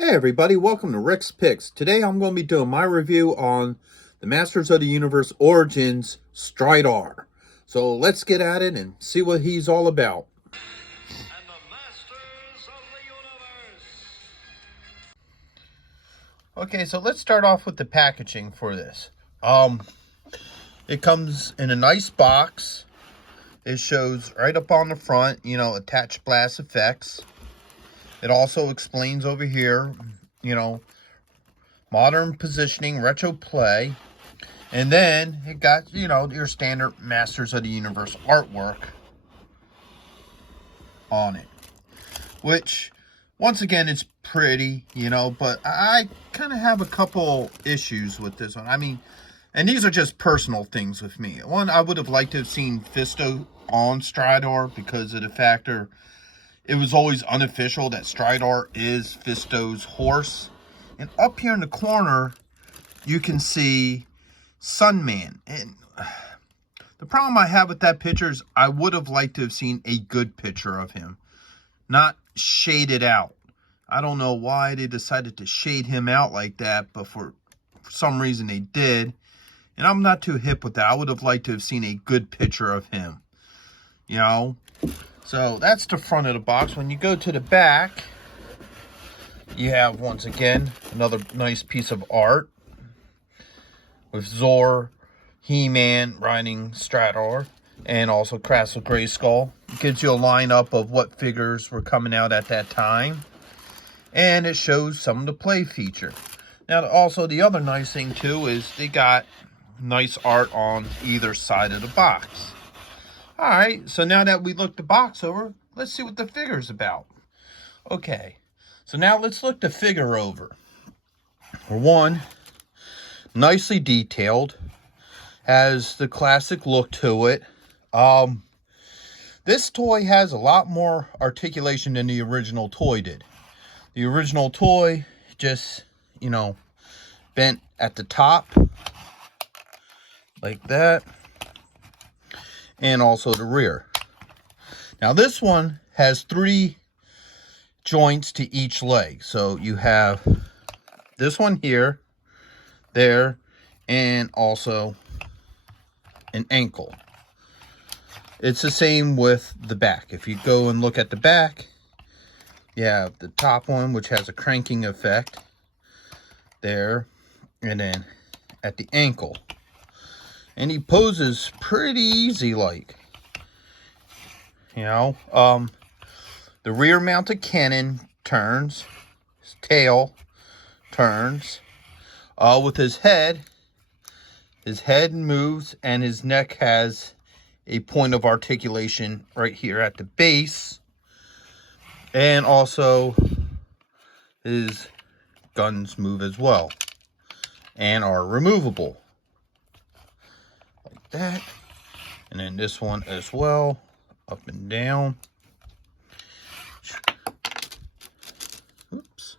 Hey everybody, welcome to Rick's Picks. Today I'm going to be doing my review on the Masters of the Universe Origins Stridor. So let's get at it and see what he's all about. And the Masters of the Universe. Okay, so let's start off with the packaging for this. It comes in a nice box. It shows right up on the front, attached blast effects. It also explains over here, modern positioning, retro play. And then it got, your standard Masters of the Universe artwork on it. Which, once again, it's pretty, but I kind of have a couple issues with this one. I mean, and these are just personal things with me. One, I would have liked to have seen Fisto on Stridor because of the factor it was always unofficial that Stridor is Fisto's horse. And up here in the corner, you can see Sunman. And the problem I have with that picture is I would have liked to have seen a good picture of him, not shaded out. I don't know why they decided to shade him out like that, but for some reason they did. And I'm not too hip with that. I would have liked to have seen a good picture of him, So that's the front of the box. When you go to the back, you have, once again, another nice piece of art with Zor, He-Man riding Stridor, and also Castle Grayskull. It gives you a lineup of what figures were coming out at that time. And it shows some of the play feature. Now, also, the other nice thing, too, is they got nice art on either side of the box. Alright, so now that we looked the box over, let's see what the figure's about. Okay, so now let's look the figure over. For one, nicely detailed, has the classic look to it. This toy has a lot more articulation than the original toy did. The original toy just, bent at the top, like that. And also the rear. Now this one has 3 joints to each leg. So you have this one here, there, and also an ankle. It's the same with the back. If you go and look at the back, you have the top one, which has a cranking effect there, and then at the ankle. And he poses pretty easy like. The rear mounted cannon turns. His tail turns. With his head moves, and his neck has a point of articulation right here at the base. And also his guns move as well and are removable. That, and then this one as well, up and down. Oops,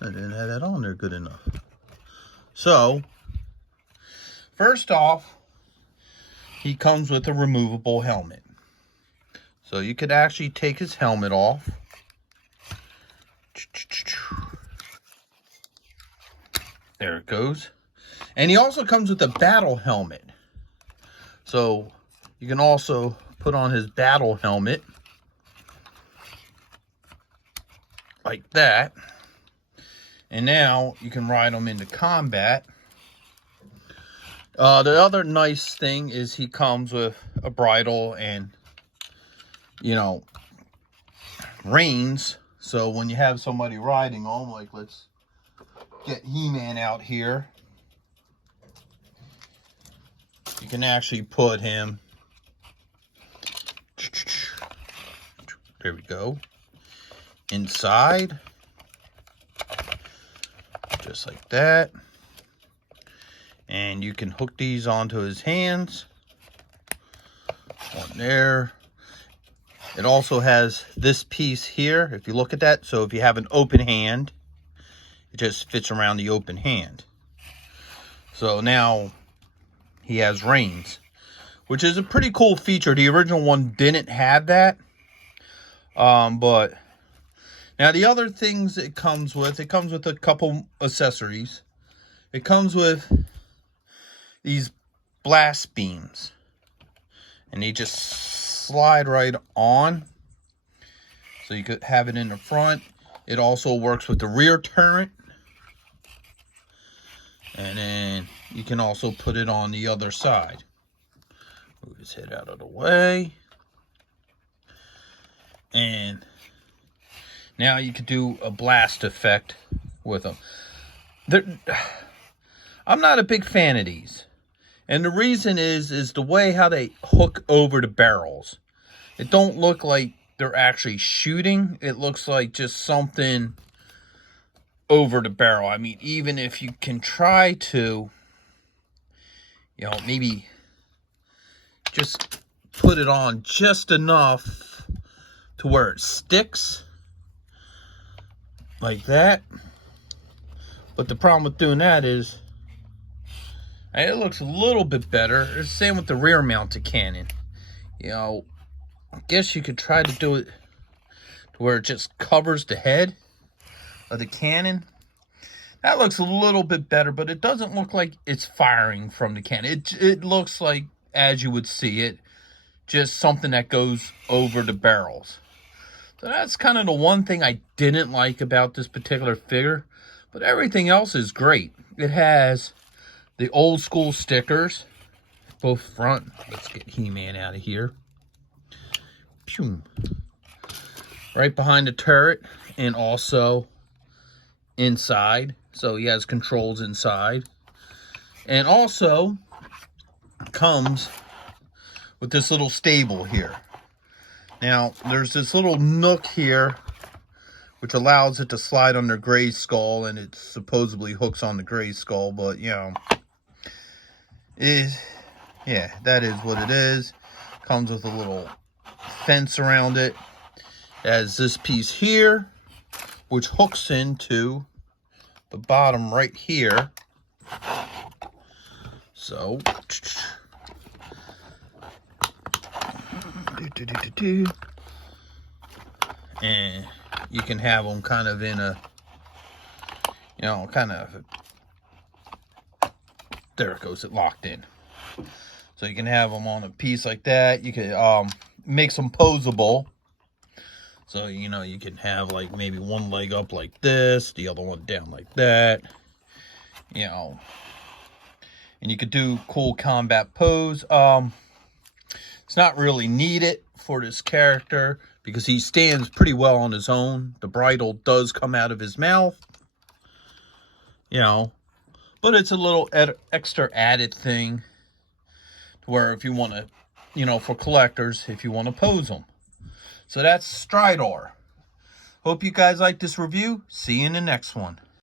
I didn't have that on there good enough. So first off, he comes with a removable helmet, so you could actually take his helmet off. There it goes. And he also comes with a battle helmet. So you can also put on his battle helmet like that. And now you can ride him into combat. The other nice thing is he comes with a bridle and, reins. So when you have somebody riding on, like let's get He-Man out here. You can actually put him, there we go, inside, just like that. And you can hook these onto his hands, one there. It also has this piece here, if you look at that. So if you have an open hand, it just fits around the open hand. So now he has reins, which is a pretty cool feature. The original one didn't have that, but Now, the other things it comes with a couple accessories. It comes with these blast beams. And they just slide right on. So you could have it in the front. It also works with the rear turret. And then you can also put it on the other side. Move his head out of the way. And now you could do a blast effect with them. I'm not a big fan of these. And the reason is the way how they hook over the barrels. It don't look like they're actually shooting. It looks like just something over the barrel. I mean, even if you can try to, maybe just put it on just enough to where it sticks like that. But the problem with doing that is it looks a little bit better. It's the same with the rear mounted cannon. I guess you could try to do it to where it just covers the head of the cannon. That looks a little bit better, but it doesn't look like it's firing from the cannon. It looks like, as you would see it, just something that goes over the barrels. So that's kind of the one thing I didn't like about this particular figure. But everything else is great. It has the old school stickers, both front. Let's get He-Man out of here. Pew. Right behind the turret and also inside. So he has controls inside. And also comes with this little stable here. Now, there's this little nook here which allows it to slide under Gray's skull, and it supposedly hooks on the Gray's skull, but, that is what it is. Comes with a little fence around it. It has this piece here, which hooks into the bottom right here. So, and you can have them kind of in a, there it goes, it locked in. So you can have them on a piece like that. You can make them posable. So, you can have like maybe one leg up like this, the other one down like that. And you could do cool combat pose. It's not really needed for this character because he stands pretty well on his own. The bridle does come out of his mouth. But it's a little extra added thing to where if you want to, for collectors, if you want to pose them. So that's Stridor. Hope you guys like this review. See you in the next one.